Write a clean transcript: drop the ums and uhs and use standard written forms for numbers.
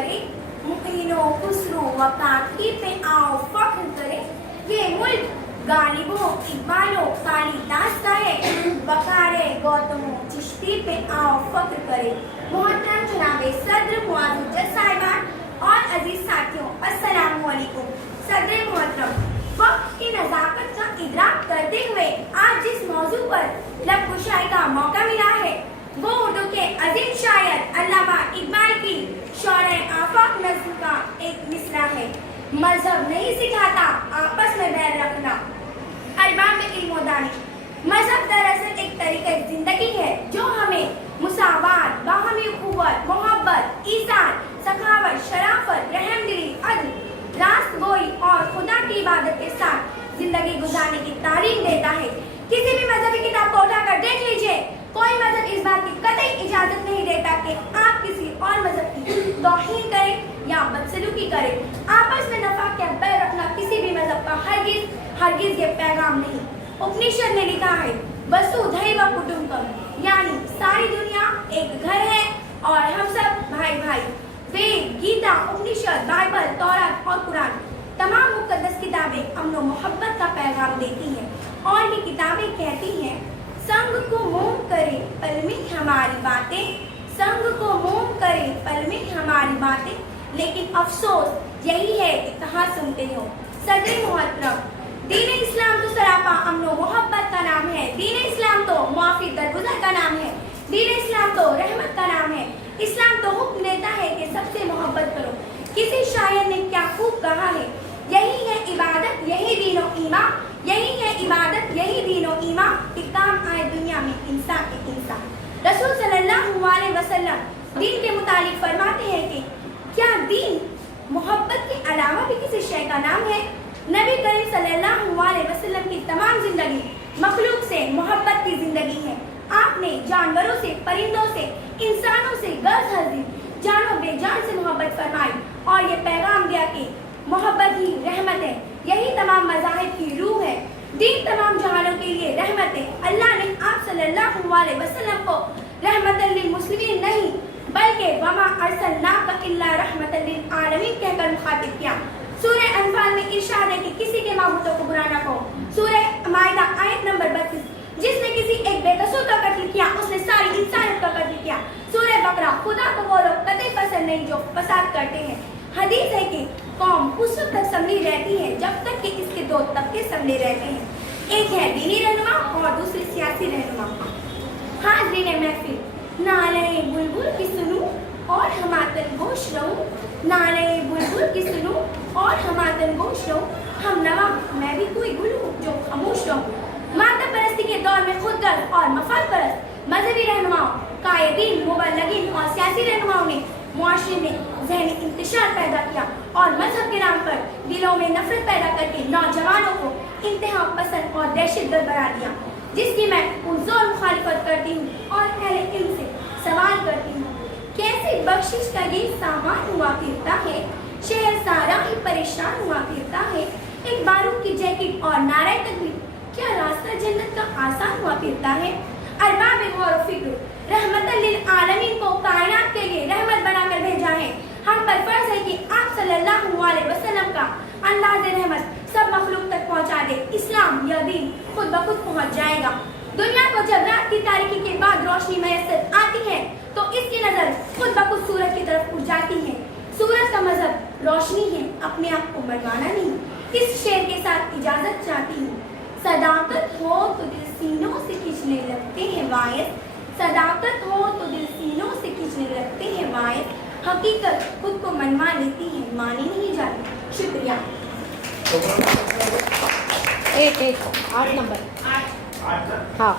करे, मुकरिनों खुसरो वकाकी पे आओ फख्र करे। ये मुल्क गालिबों इकबालों कालिदास का है, वकारे गौतमों चिश्ती पे आओ फख्र करे। मोहतरम जनाबे सदर मुआज़ साहिबान और अजीज साथियों, अस्सलामु अलैकुम। सदर मोहतरम, वक्त की नज़ाकत का इदराक करते हुए आज जिस मौजू पर लबकुशाई का मौका मिला है वो उर्दू के अजीम शायर अल्लामा इकबाल की शौरे आफाक नज़्म का एक मिसरा है। मजहब नहीं सिखाता आपस में बैर रखना। अरबाब इल्म व दानी, मजहब दरअसल एक तरीक़े ज़िंदगी है जो हमें मुसावात, बाहमी उख़्वत, मोहब्बत, ईसान, सखावत, शराफत, रहमदिली, अदल, रास्तगोई और खुदा की इबादत के साथ जिंदगी गुजारने की तालीम देता है। किसी भी मजहबी किताब को उठाकर देख लीजिए, कोई मजहब इस बात की कतई इजाजत नहीं देता कि आप किसी और मजहब की तौहीन करें या बदसलूकी करें। आपस में नफा के बैर रखना किसी भी मजहब का हरगिज ये पैगाम नहीं। उपनिषद ने लिखा है, वसुधैव कुटुंबकम, यानी सारी दुनिया एक घर है और हम सब भाई भाई। वेद, गीता, उपनिषद, बाइबल, तौरात और कुरान तमाम मुकद्दस किताबें अमन व मोहब्बत का पैगाम देती हैं और ये किताबें कहती हैं, संग को मोम करे पल में हमारी बातें, संग को मोम करे पल में हमारी बातें, लेकिन अफसोस यही है कि कहाँ सुनते हो। सदर मोहतरम, दीन इस्लाम तो सरापा अमन व मोहब्बत का नाम है। दीन इस्लाम तो मुआफी दरगुजर का नाम है। दीन इस्लाम तो रहमत का नाम है। इस्लाम तो हुक्म देता है कि सबसे मोहब्बत करो। किसी शायर ने क्या खूब कहा है, यही है इबादत, यही दीनो ईमा, यही है इबादत, यही दीनो ईमा कि काम आए दुनिया में इंसान के इंसान। रसूल सल्लल्लाहु अलैहि वसल्लम दीन के मुतालिक फरमाते हैं कि क्या दीन मोहब्बत के अलावा भी किसी शय का नाम है? नबी करीम सल्लल्लाहु अलैहि वसल्लम की तमाम जिंदगी मखलूक से मोहब्बत की जिंदगी है। आपने जानवरों से, परिंदों से, इंसानों से गर्ज हर्जी जानो बेजान से मोहब्बत फरमाई और ये पैगाम दिया कि मोहब्बत ही रहमत है। यही तमाम मज़ाहिब की रूह है। दीन तमाम जहानों के लिए रहमत है। अल्लाह ने आप सल्लल्लाहु अलैहि वसल्लम को रहमतल लिल मुस्लिमीन नहीं बल्कि वमा अरसलनाका इल्ला रहमतल लिल आलमीन कहकर मुखातिब किया। सूरह अनफाल में इरशाद है कि किसी के माबूदों को बुरा न कहो। सूरह माइदा आयत नंबर 32, जिसने किसी एक बेकसूर का कत्ल किया उसने सारी इंसानियत का कत्ल किया। सूरह बकरा, खुदा को वो लोग कतई पसंद नहीं जो फसाद करते हैं। हदीस है कि कौम उस वक्त तक संभली रहती है जब तक कि इसके दो तबके संभले रहते हैं, एक है दीनी रहनुमा और दूसरी सियासी रहनुमा। हाज़रीन महफिल, नाले बुलबुल की सुनूं और हमातन गोश रहूं, नाले बुलबुल की सुनूं और हमातन गोश रहूं, हम नवा मैं भी कोई गुल हूँ जो खामोश रहूं। मादा परस्ती के दौर में खुदगर्ज और मफाद परस्त मजहबी रहनुमाओं, कायदीन, मुबल्लिगीन और सियासी रहनुमाओं ने मुआशरे में ज़हनी इंतशार पैदा किया और मजहब के नाम पर दिलों में नफरत पैदा करके नौजवानों को इंतहा पसंद और दहशतगर्द बना दिया, जिसकी मैं पुरजोर मुखालिफत करती हूँ और अहले इल्म से सवाल करती हूँ, कैसे बख्शिश का ये सामान हुआ फिरता है, शहर सारा ही परेशान हुआ फिरता है, एक बारूद की जैकेट और नारे तकबीर, क्या रास्ता जन्नत का आसान हुआ फिरता है। अरबाब गौर व फिक्र, रहमतल लिल आलमीन को कायनात के लिए रहमत बनाकर भेजा है। हम पर फर्ज है कि आप सल्लल्लाहु अलैहि वसल्लम का अंदाज़ रहमत सब मखलूक तक पहुंचा दे। इस्लाम यह दीन खुद ब खुद पहुंच जाएगा। दुनिया को जब रात की तारीकी के बाद रोशनी मैसर आती है तो इसकी नजर खुद ब खुद सूरज की तरफ उठ जाती है। सूरज का मजहब रोशनी है, अपने आप को मनवाना नहीं। इस शेर के साथ इजाजत चाहती हूँ। सदाकत हो तो दिल सीनों से खींचने लगते हैं वायस, सदाकत हो तो दिल सीनों से खींचने लगते हैं वायस, हकीकत खुद को मनवा लेती है, मानी नहीं जाती। शुक्रिया। एक 8 नंबर। हाँ।